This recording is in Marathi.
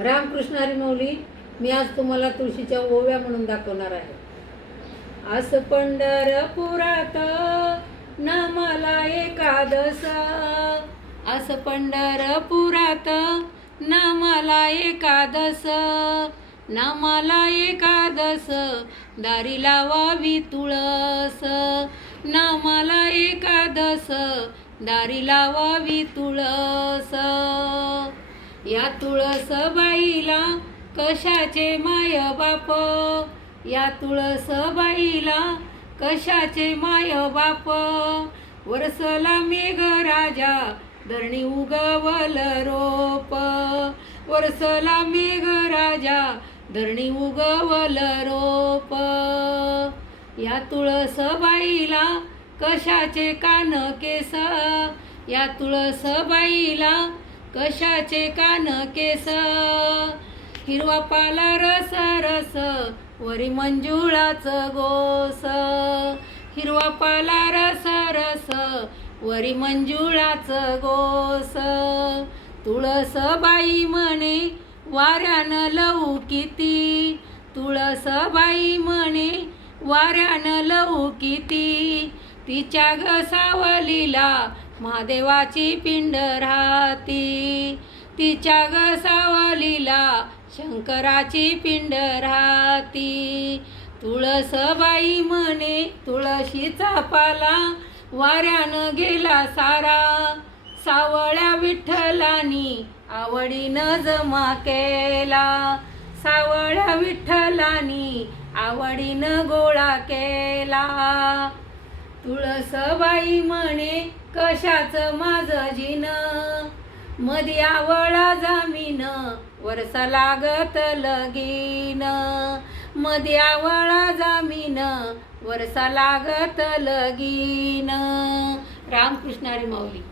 रामकृष्ण हरी माऊली. मी आज तुम्हाला तुळशीच्या ओव्या म्हणून दाखवणार आहे. आस पंढरपुरात नामाला एकादश, आस पंढरपुरात नामाला एकादश, नामाला एकादश दारी लावावी तुळस, नामाला एकादश दारी लावावी तुळस. या तुळस बाईला कशाचे माय बाप, या तुळस बाईला कशाचे माय बाप. वरसला मेघ राजा धरणी उगवल रोप, वरसला मेघ राजा धरणी उगवल रोप. या तुळस बाईला कशाचे कान केस, या तुळस बाईला कशाचे कान केस. हिरवा पाला रस रस वरी मंजुळाचं गोस, हिरवा पाला रस रस वरी मंजुळाचं गोस. तुळस बाई म्हणे वाऱ्यानं लवू किती, तुळस बाई म्हणे वाऱ्यानं लवू किती. तिच्या ग सावलीला महादेवाची पिंड राहती, तिच्या ग सावलीला शंकराची पिंड राहती. तुळस बाई म्हणे तुळशीचा पाला वाऱ्यानं गेला सारा, सावळ्या विठ्ठलानी आवडीनं जमा केला, सावळ्या विठ्ठलानी आवडीनं गोळा केला. तुळस बाई म्हणे कशाचं माझं जीन, मधी आवळा जामीन वरसा लागत लगीन, मधी आवळा जामीन वरसा लागत लगीन. रामकृष्ण हरी माऊली.